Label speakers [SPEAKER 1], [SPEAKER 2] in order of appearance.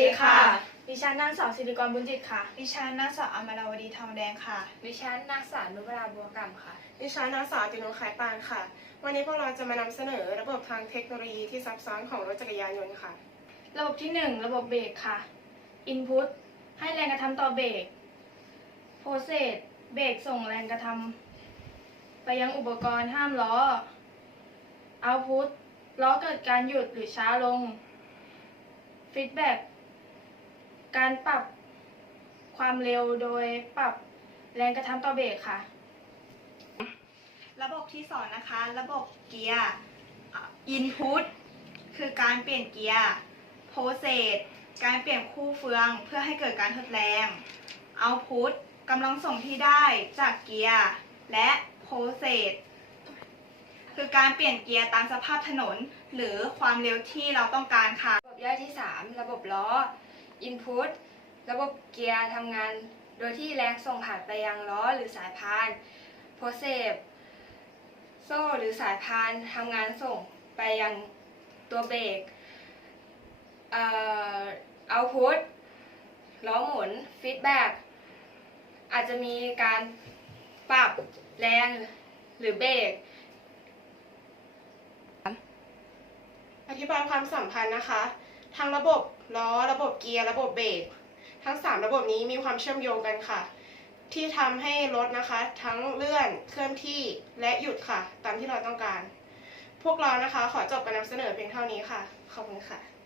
[SPEAKER 1] ดีค่ะ
[SPEAKER 2] ดิฉันนางสาวสิริกรบุญจิตค่ะ
[SPEAKER 1] ดิฉันนางสาวอมราวดีทองแดงค่ะ
[SPEAKER 3] ดิฉันนางสาวนุบราบัวกรรมค่ะ
[SPEAKER 4] ดิฉันนางสาวตินุขายปานค่ะ วันนี้พวกเราจะมานำเสนอระบบทางเทคโนโลยีที่ซับซ้อนของรถจักรยานยนต์ค่ะ
[SPEAKER 2] ระบบที่ 1 ระบบเบรกค่ะ Input ให้แรงกระทำต่อเบรก Process เบรกส่งแรงกระทำไปยังอุปกรณ์ห้ามล้อ Output ล้อเกิดการหยุดหรือช้าลง Feedback การปรับความเร็วโดยปรับแรงกระทำต่อเบรกค่ะ
[SPEAKER 1] ระบบที่สองนะคะ ระบบเกียร์อินพุตคือการเปลี่ยนเกียร์โ o เซสการเปลี่ยนคู่เฟืองเพื่อให้เกิดการทดแรงเอาพุตกำลังส่งที่ได้จากเกียร์ และโ o เซสคือการเปลี่ยนเกียร์ตามสภาพถนน หรือความเร็วที่เราต้องการค่ะ
[SPEAKER 3] ระบบย่อยที่ 3 ระบบล้อ Input ระบบเกียร์ทำงานโดยที่แรงส่งผ่านไปยังล้อหรือสายพาน Process โซ่หรือสายพานทำงานส่งไปยังตัวเบรกเอ่อ Output ล้อหมุน Feedback อาจจะมีการปรับแรงหรือเบรก
[SPEAKER 4] อธิบายความสัมพันธ์นะคะทั้งระบบ ล้อระบบเกียร์ระบบเบรกทั้ง 3 ระบบนี้มีความเชื่อมโยงกันค่ะ ที่ทำให้รถนะคะ ทั้งเลื่อนเคลื่อนที่และหยุดค่ะ ตามที่เราต้องการ พวกเรานะคะ ขอจบการนำเสนอเพียงเท่านี้ค่ะ ขอบคุณค่ะ